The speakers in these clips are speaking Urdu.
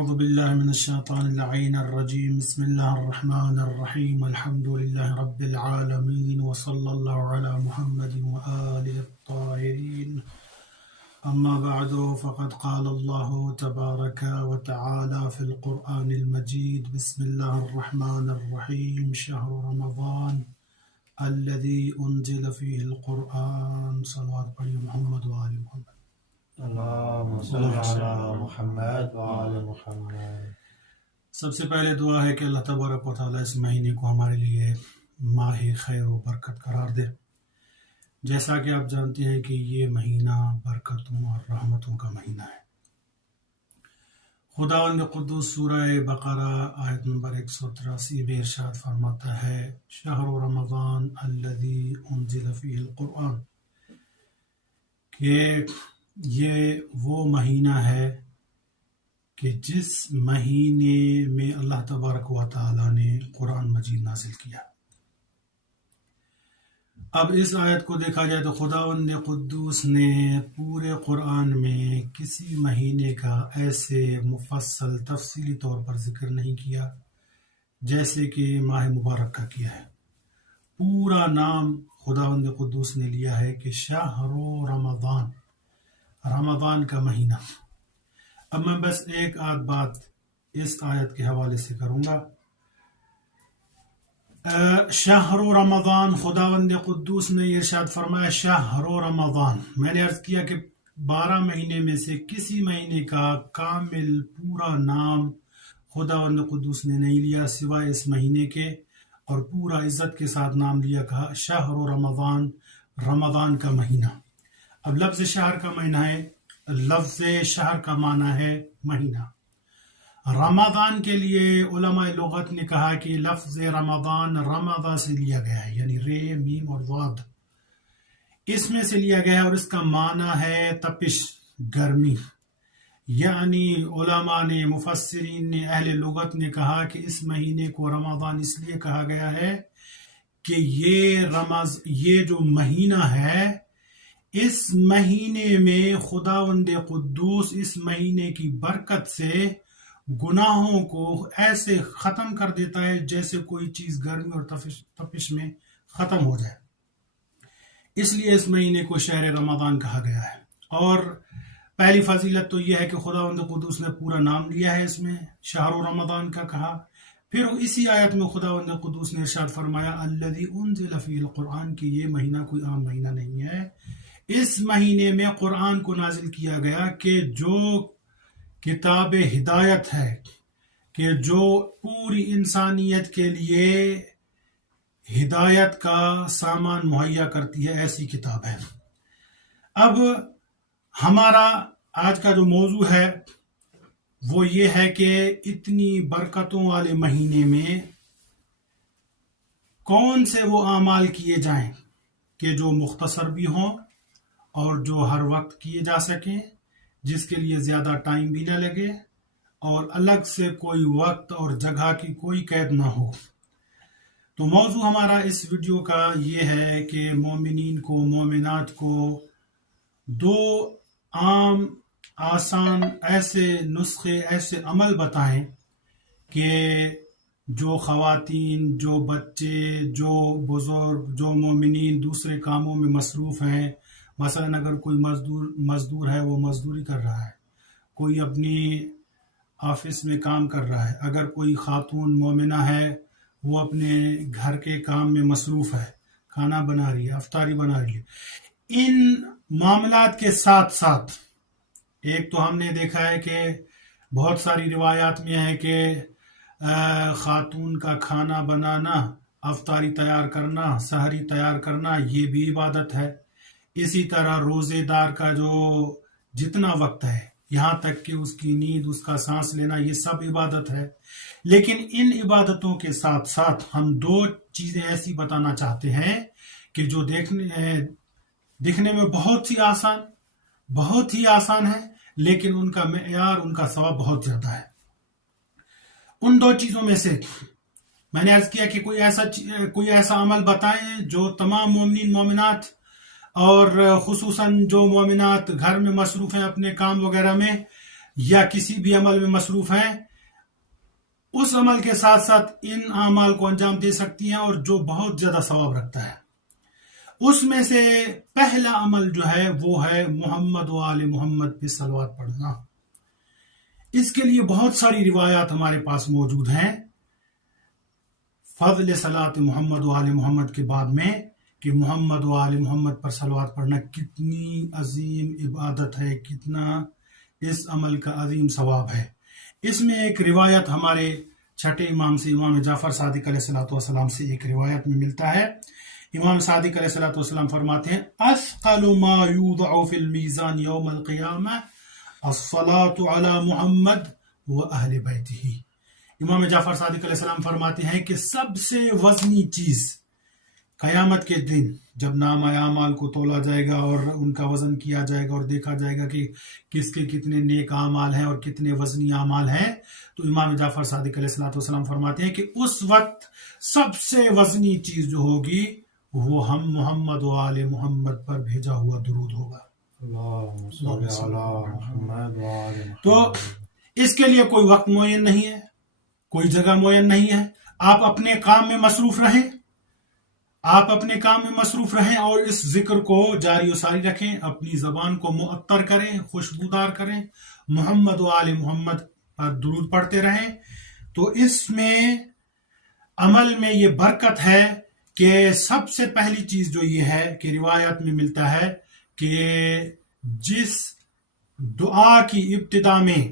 أعوذ بالله من الشيطان اللعين الرجيم بسم الله الرحمن الرحيم الحمد لله رب العالمين وصلى الله على محمد وآله الطاهرين أما بعد فقد قال الله تبارك وتعالى في القرآن المجيد بسم الله الرحمن الرحيم شهر رمضان الذي أنزل فيه القرآن صلوات پڑھیے محمد وآل محمد اللہم صل علی محمد وآل محمد۔ سب سے پہلے دعا ہے کہ اللہ تبارک و تعالیٰ اس مہینے کو ہمارے لیے ماہ خیر و برکت قرار دے۔ جیسا کہ آپ جانتے ہیں کہ یہ مہینہ برکتوں اور رحمتوں کا مہینہ ہے۔ خداوند قدوس سورہ بقرہ آیت نمبر 183 میں ارشاد فرماتا ہے شہر رمضان الذی انزل فیہ القرآن، کہ یہ وہ مہینہ ہے کہ جس مہینے میں اللہ تبارک و تعالیٰ نے قرآن مجید نازل کیا۔ اب اس آیت کو دیکھا جائے تو خداوند قدوس نے پورے قرآن میں کسی مہینے کا ایسے مفصل تفصیلی طور پر ذکر نہیں کیا جیسے کہ ماہ مبارک کا کیا ہے۔ پورا نام خداوند قدوس نے لیا ہے کہ شہر رمضان، رمضان کا مہینہ۔ اب میں بس ایک آدھ بات اس آیت کے حوالے سے کروں گا۔ شہر رمضان، خداوند قدوس نے ارشاد فرمایا شہر رمضان۔ میں نے عرض کیا کہ 12 مہینے میں سے کسی مہینے کا کامل پورا نام خداوند قدوس نے نہیں لیا سوائے اس مہینے کے، اور پورا عزت کے ساتھ نام لیا، کہا شہر رمضان، رمضان کا مہینہ۔ اب لفظ شہر کا معنی ہے، لفظ شہر کا معنی ہے مہینہ۔ رمضان کے لیے علماء لغت نے کہا کہ لفظ رمضان رمضان سے لیا گیا ہے، یعنی رے میم اور ضاد اس میں سے لیا گیا ہے، اور اس کا معنی ہے تپش، گرمی۔ یعنی علماء نے، مفسرین نے، اہل لغت نے کہا کہ اس مہینے کو رمضان اس لیے کہا گیا ہے کہ یہ جو مہینہ ہے، اس مہینے میں خداوند قدوس اس مہینے کی برکت سے گناہوں کو ایسے ختم کر دیتا ہے جیسے کوئی چیز گرمی اور تپش میں ختم ہو جائے۔ اس لیے اس مہینے کو شہر رمضان کہا گیا ہے۔ اور پہلی فضیلت تو یہ ہے کہ خداوند قدوس نے پورا نام لیا ہے، اس میں شہر رمضان کا کہا۔ پھر اسی آیت میں خداوند قدوس نے ارشاد فرمایا الذی انزل فیہ القرآن، کہ یہ مہینہ کوئی عام مہینہ نہیں ہے، اس مہینے میں قرآن کو نازل کیا گیا کہ جو کتاب ہدایت ہے، کہ جو پوری انسانیت کے لیے ہدایت کا سامان مہیا کرتی ہے، ایسی کتاب ہے۔ اب ہمارا آج کا جو موضوع ہے وہ یہ ہے کہ اتنی برکتوں والے مہینے میں کون سے وہ اعمال کیے جائیں کہ جو مختصر بھی ہوں اور جو ہر وقت کیے جا سکیں، جس کے لیے زیادہ ٹائم بھی نہ لگے، اور الگ سے کوئی وقت اور جگہ کی کوئی قید نہ ہو۔ تو موضوع ہمارا اس ویڈیو کا یہ ہے کہ مومنین کو، مومنات کو 2 عام آسان ایسے نسخے، ایسے عمل بتائیں کہ جو خواتین، جو بچے، جو بزرگ، جو مومنین دوسرے کاموں میں مصروف ہیں، مثلا اگر کوئی مزدور ہے وہ مزدوری کر رہا ہے، کوئی اپنی آفس میں کام کر رہا ہے، اگر کوئی خاتون مومنہ ہے وہ اپنے گھر کے کام میں مصروف ہے، کھانا بنا رہی ہے، افطاری بنا رہی ہے، ان معاملات کے ساتھ ساتھ ایک تو ہم نے دیکھا ہے کہ بہت ساری روایات میں ہے کہ خاتون کا کھانا بنانا، افطاری تیار کرنا، سحری تیار کرنا، یہ بھی عبادت ہے۔ اسی طرح روزے دار کا جو جتنا وقت ہے، یہاں تک کہ اس کی نیند، اس کا سانس لینا، یہ سب عبادت ہے۔ لیکن ان عبادتوں کے ساتھ ساتھ ہم 2 چیزیں ایسی بتانا چاہتے ہیں کہ جو دیکھنے میں بہت ہی آسان ہے، لیکن ان کا معیار، ان کا ثواب بہت زیادہ ہے۔ ان 2 چیزوں میں سے میں نے عرض کیا کہ کوئی ایسا عمل بتائیں جو تمام مومنین، مومنات اور خصوصاً جو مومنات گھر میں مصروف ہیں اپنے کام وغیرہ میں، یا کسی بھی عمل میں مصروف ہیں اس عمل کے ساتھ ساتھ ان اعمال کو انجام دے سکتی ہیں اور جو بہت زیادہ ثواب رکھتا ہے. اس میں سے پہلا عمل جو ہے وہ ہے محمد و آل محمد پہ صلوات پڑھنا. اس کے لیے بہت ساری روایات ہمارے پاس موجود ہیں فضل صلاۃ محمد و آل محمد کے باب میں کہ محمد و آل محمد پر صلوات پڑھنا کتنی عظیم عبادت ہے، کتنا اس عمل کا عظیم ثواب ہے. اس میں ایک روایت ہمارے چھٹے امام سے، امام جعفر صادق علیہ الصلوۃ والسلام سے ایک روایت میں ملتا ہے. امام صادق علیہ الصلوۃ والسلام فرماتے ہیں اثقل ما یوضع فی المیزان یوم القیامہ الصلاۃ علی محمد و اہل بیتہ. امام جعفر صادق علیہ السلام فرماتے ہیں کہ سب سے وزنی چیز قیامت کے دن جب نام اعمال کو تولا جائے گا اور ان کا وزن کیا جائے گا اور دیکھا جائے گا کہ کس کے کتنے نیک اعمال ہیں اور کتنے وزنی اعمال ہیں، تو امام جعفر صادق علیہ السلام فرماتے ہیں کہ اس وقت سب سے وزنی چیز جو ہوگی وہ ہم محمد و آل محمد پر بھیجا ہوا درود ہوگا. تو اس کے لیے کوئی وقت معین نہیں ہے، کوئی جگہ معین نہیں ہے. آپ اپنے کام میں مصروف رہیں، آپ اپنے کام میں مصروف رہیں اور اس ذکر کو جاری و ساری رکھیں، اپنی زبان کو معطر کریں، خوشبودار کریں، محمد و آل محمد پر درود پڑھتے رہیں. تو اس میں عمل میں یہ برکت ہے کہ سب سے پہلی چیز جو یہ ہے کہ روایت میں ملتا ہے کہ جس دعا کی ابتدا میں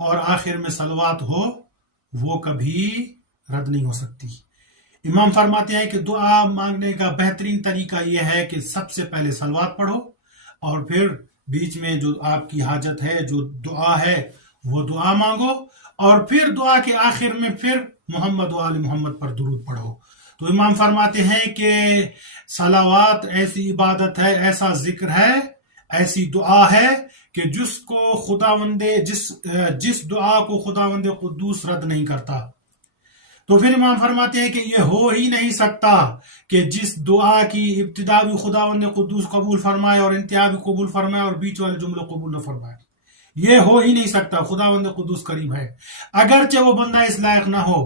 اور آخر میں صلوات ہو وہ کبھی رد نہیں ہو سکتی. امام فرماتے ہیں کہ دعا مانگنے کا بہترین طریقہ یہ ہے کہ سب سے پہلے صلوات پڑھو اور پھر بیچ میں جو آپ کی حاجت ہے، جو دعا ہے، وہ دعا مانگو اور پھر دعا کے آخر میں پھر محمد و آل محمد پر درود پڑھو. تو امام فرماتے ہیں کہ صلوات ایسی عبادت ہے، ایسا ذکر ہے، ایسی دعا ہے کہ جس دعا کو خداوند قدوس رد نہیں کرتا. تو پھر امام فرماتے ہیں کہ یہ ہو ہی نہیں سکتا کہ جس دعا کی ابتدا بھی خداوند قدوس قبول فرمائے اور انتہا بھی قبول فرمائے اور بیچ والے جملے قبول نہ فرمائے. یہ ہو ہی نہیں سکتا. خداوند قدوس کریم ہے، اگرچہ وہ بندہ اس لائق نہ ہو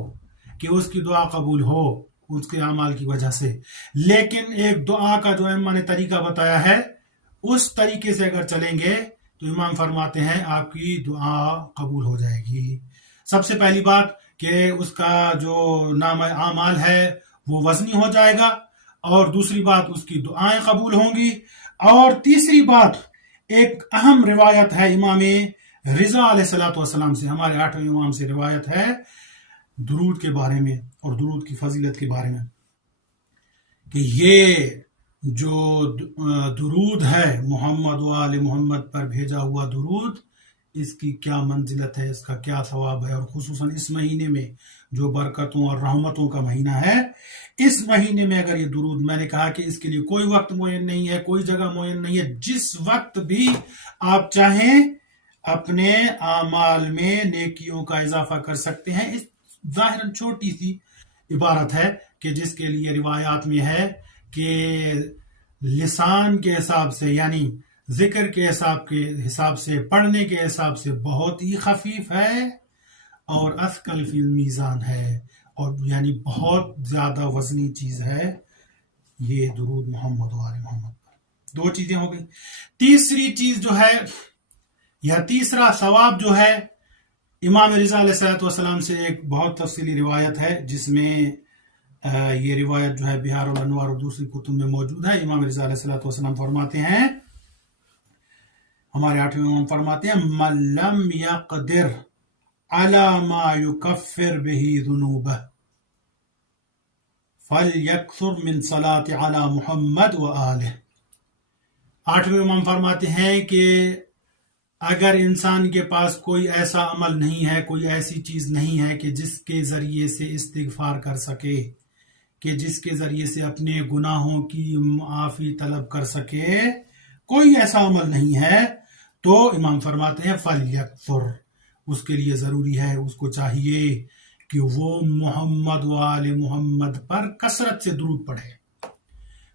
کہ اس کی دعا قبول ہو اس کے اعمال کی وجہ سے، لیکن ایک دعا کا جو ائمہ نے طریقہ بتایا ہے اس طریقے سے اگر چلیں گے تو امام فرماتے ہیں آپ کی دعا قبول ہو جائے گی. سب سے پہلی بات کہ اس کا جو نام اعمال ہے وہ وزنی ہو جائے گا، اور دوسری بات اس کی دعائیں قبول ہوں گی، اور تیسری بات ایک اہم روایت ہے امام رضا علیہ الصلوۃ والسلام سے، ہمارے 8ویں امام سے روایت ہے درود کے بارے میں اور درود کی فضیلت کے بارے میں کہ یہ جو درود ہے محمد و آل محمد پر بھیجا ہوا درود، اس کی کیا منزلت ہے، اس کا کیا ثواب ہے، اور خصوصاً اس مہینے میں جو برکتوں اور رحمتوں کا مہینہ ہے، اس مہینے میں اگر یہ درود، میں نے کہا کہ اس کے لیے کوئی وقت معین نہیں ہے، کوئی جگہ معین نہیں ہے، جس وقت بھی آپ چاہیں اپنے اعمال میں نیکیوں کا اضافہ کر سکتے ہیں. اس ظاہراً چھوٹی سی عبارت ہے کہ جس کے لیے روایات میں ہے کہ لسان کے حساب سے، یعنی ذکر کے حساب سے، پڑھنے کے حساب سے بہت ہی خفیف ہے اور اثقل فی المیزان ہے، اور یعنی بہت زیادہ وزنی چیز ہے یہ درود محمد و آل محمد پر. 2 چیزیں ہو گئی. تیسری چیز جو ہے یا تیسرا ثواب جو ہے، امام رضا علیہ الصلوۃ والسلام سے ایک بہت تفصیلی روایت ہے جس میں یہ روایت جو ہے بہار الانوار اور دوسری کتب میں موجود ہے. امام رضا علیہ الصلوۃ والسلام فرماتے ہیں، ہمارے 8ویں امام فرماتے ہیں من لم یقدر علی ما یکفر بہ ذنوبہ فلیکثر من صلاۃ علی محمد و آلہ. 8ویں امام فرماتے ہیں کہ اگر انسان کے پاس کوئی ایسا عمل نہیں ہے، کوئی ایسی چیز نہیں ہے کہ جس کے ذریعے سے استغفار کر سکے، کہ جس کے ذریعے سے اپنے گناہوں کی معافی طلب کر سکے، کوئی ایسا عمل نہیں ہے، تو امام فرماتے ہیں فلیکثر، اس کے لیے ضروری ہے، اس کو چاہیے کہ وہ محمد و آل محمد پر کثرت سے درود پڑھے.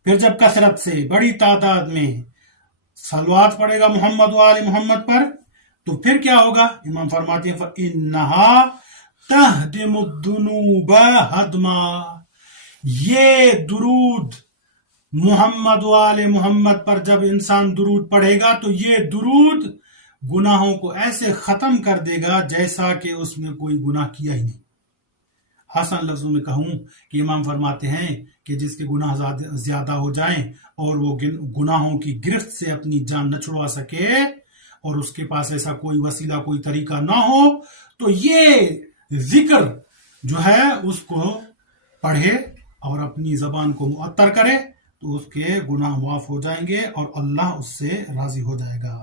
پھر جب کثرت سے بڑی تعداد میں صلوات پڑھے گا محمد و آل محمد پر، تو پھر کیا ہوگا؟ امام فرماتے ہیں فَإِنَّهَا تَهْدِمُ الذُّنُوبَ هَدْمًا، یہ درود محمد و آل محمد پر جب انسان درود پڑھے گا تو یہ درود گناہوں کو ایسے ختم کر دے گا جیسا کہ اس میں کوئی گناہ کیا ہی نہیں۔ آسان لفظوں میں کہوں کہ امام فرماتے ہیں کہ جس کے گناہ زیادہ ہو جائیں اور وہ گناہوں کی گرفت سے اپنی جان نہ چھڑوا سکے اور اس کے پاس ایسا کوئی وسیلہ کوئی طریقہ نہ ہو، تو یہ ذکر جو ہے اس کو پڑھے اور اپنی زبان کو معطر کرے تو اس کے گناہ معاف ہو جائیں گے اور اللہ اس سے راضی ہو جائے گا۔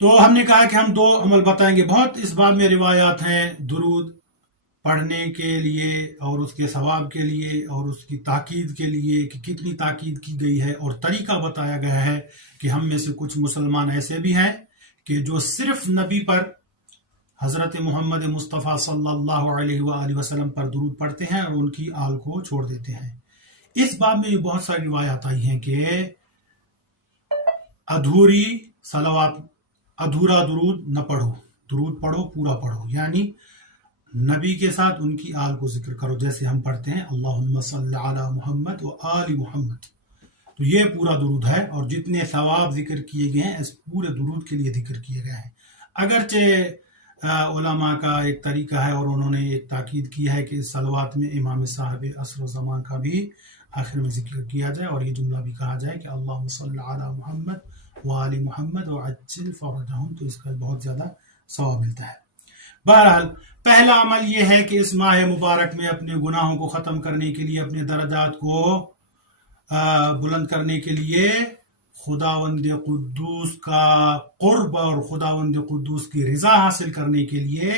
تو ہم نے کہا کہ ہم 2 عمل بتائیں گے۔ بہت اس باب میں روایات ہیں درود پڑھنے کے لیے اور اس کے ثواب کے لیے اور اس کی تاکید کے لیے کہ کتنی تاکید کی گئی ہے، اور طریقہ بتایا گیا ہے کہ ہم میں سے کچھ مسلمان ایسے بھی ہیں کہ جو صرف نبی پر، حضرت محمد مصطفیٰ صلی اللہ علیہ وآلہ وسلم پر درود پڑھتے ہیں اور ان کی آل کو چھوڑ دیتے ہیں۔ اس باب میں بہت ساری روایات آئی ہیں کہ ادھوری صلوات، ادھورا درود نہ پڑھو، درود پڑھو، پورا پڑھو، یعنی نبی کے ساتھ ان کی آل کو ذکر کرو، جیسے ہم پڑھتے ہیں اللہم صلی علی محمد و آل محمد، تو یہ پورا درود ہے، اور جتنے ثواب ذکر کیے گئے ہیں اس پورے درود کے لیے ذکر کیے گئے ہیں۔ اگرچہ علماء کا ایک طریقہ ہے اور انہوں نے ایک تاکید کی ہے کہ اس صلوات میں امام صاحب عصر و زمان کا بھی آخر میں ذکر کیا جائے اور یہ جملہ بھی کہا جائے کہ اللہم صلی علی محمد وآل محمد وعجل فرجہم، تو اس کا بہت زیادہ ثواب ملتا ہے۔ بہرحال پہلا عمل یہ ہے کہ اس ماہ مبارک میں اپنے گناہوں کو ختم کرنے کے لیے، اپنے درجات کو بلند کرنے کے لیے خداوند قدوس کا قرب اور خداوند قدوس کی رضا حاصل کرنے کے لیے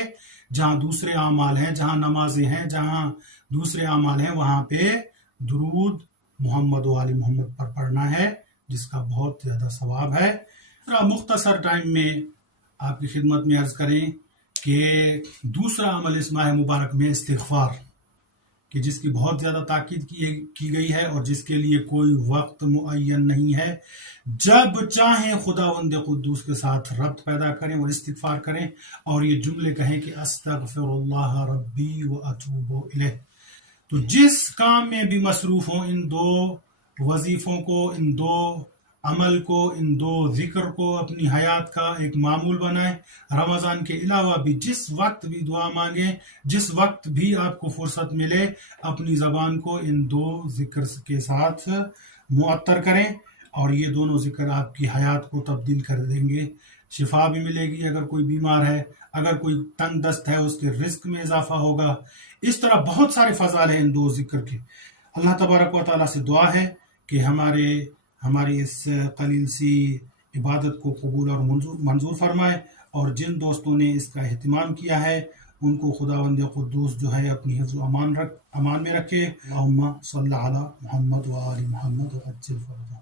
جہاں دوسرے اعمال ہیں، جہاں نمازیں ہیں، جہاں دوسرے اعمال ہیں، وہاں پہ درود محمد و آل محمد پر پڑھنا ہے، جس کا بہت زیادہ ثواب ہے۔ مختصر ٹائم میں آپ کی خدمت میں عرض کریں کہ دوسرا عمل اس ماہ مبارک میں استغفار، کہ جس کی بہت زیادہ تاکید کی گئی ہے اور جس کے لیے کوئی وقت معین نہیں ہے، جب چاہیں خداوند قدوس کے ساتھ ربط پیدا کریں اور استغفار کریں اور یہ جملے کہیں کہ استغفر اللہ ربی و اتوب الیہ۔ تو جس کام میں بھی مصروف ہوں، ان 2 وظیفوں کو، ان 2 عمل کو، ان 2 ذکر کو اپنی حیات کا ایک معمول بنائیں۔ رمضان کے علاوہ بھی جس وقت بھی دعا مانگیں، جس وقت بھی آپ کو فرصت ملے، اپنی زبان کو ان 2 ذکر کے ساتھ معطر کریں، اور یہ دونوں ذکر آپ کی حیات کو تبدیل کر دیں گے۔ شفا بھی ملے گی اگر کوئی بیمار ہے، اگر کوئی تنگ دست ہے اس کے رزق میں اضافہ ہوگا۔ اس طرح بہت سارے فضائل ہیں ان 2 ذکر کے۔ اللہ تبارک و تعالیٰ سے دعا ہے کہ ہماری اس قلیل سی عبادت کو قبول اور منظور فرمائے، اور جن دوستوں نے اس کا اہتمام کیا ہے ان کو خداوند قدوس جو ہے اپنی حفظ و امان میں رکھے۔ اللہم صلی علی محمد و آل محمد وعجل فرجہ۔